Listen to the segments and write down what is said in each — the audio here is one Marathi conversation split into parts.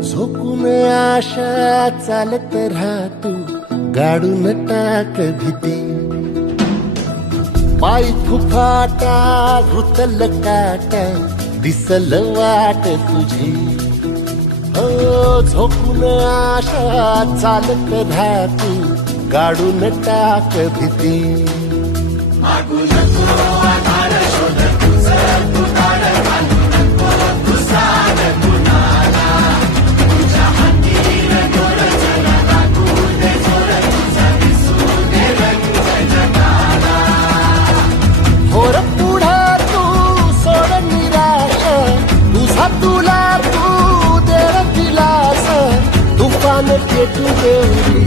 झोकून आशा चालत राहतो, गाडून टाक भीती. पाय फुफाटा रुतल काटा, दिसल वाट तुझी. हो झोकून आशा चालत राहतो, गाडून टाक भीती. होर पुढे तू सोड निराश, तुझा तुला तू देव दिलास, तुफान पेटू देवरी.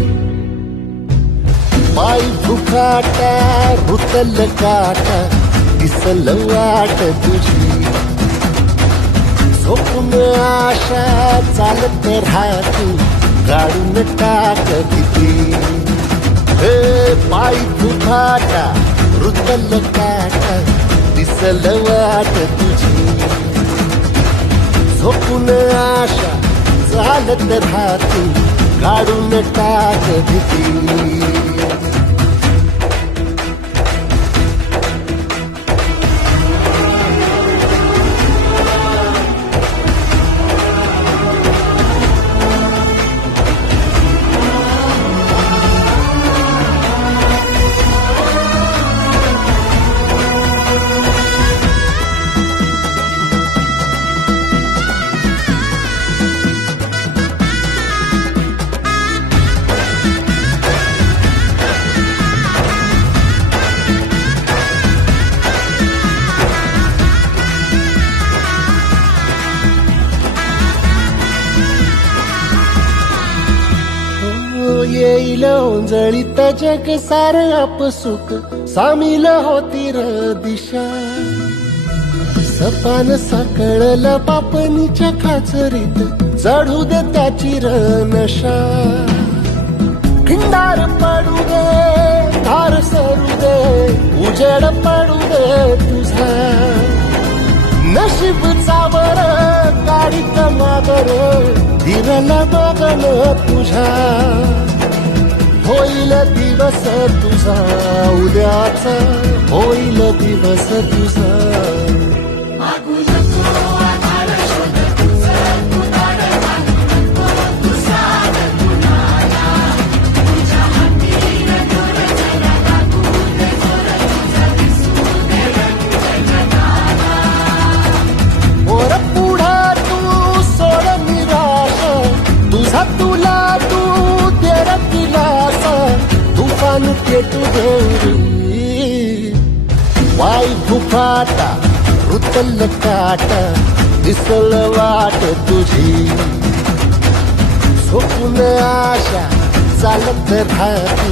पाय फुफाटा रुतल काटा, दिसल वाट तुझी. झोपून आशा चालत राहतो, गाडून टाक भीती. हे पाय फुफाटा रुतल काटा, दिसल वाट तुझी. झोपून आशा चालत राहतो, गाडून टाक भीती. येईल ओंजळीत जग सार आपसुक, सामील होती र दिशा. सपान साकळल पापणीच्या खाचरीत, चढू दे त्याची र नशा. खिंडार पडू दे, धार सरू दे, उजेड पडू दे तुझा. नशीब चावर काढीत मागर, दिरल बगन तुझा. होईल दिवस तुझा उद्याचा, होईल दिवस तुझा. वर पुढे तू सोड निराश, तुझा तुला तू देर दिलास, तुफान पेटू देवरी. पाय फुफाटा रुतल काटा, दिसल वाट तुझी. झोपून आशा चालत राहतो,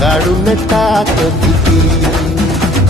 गाडून टाक भीती.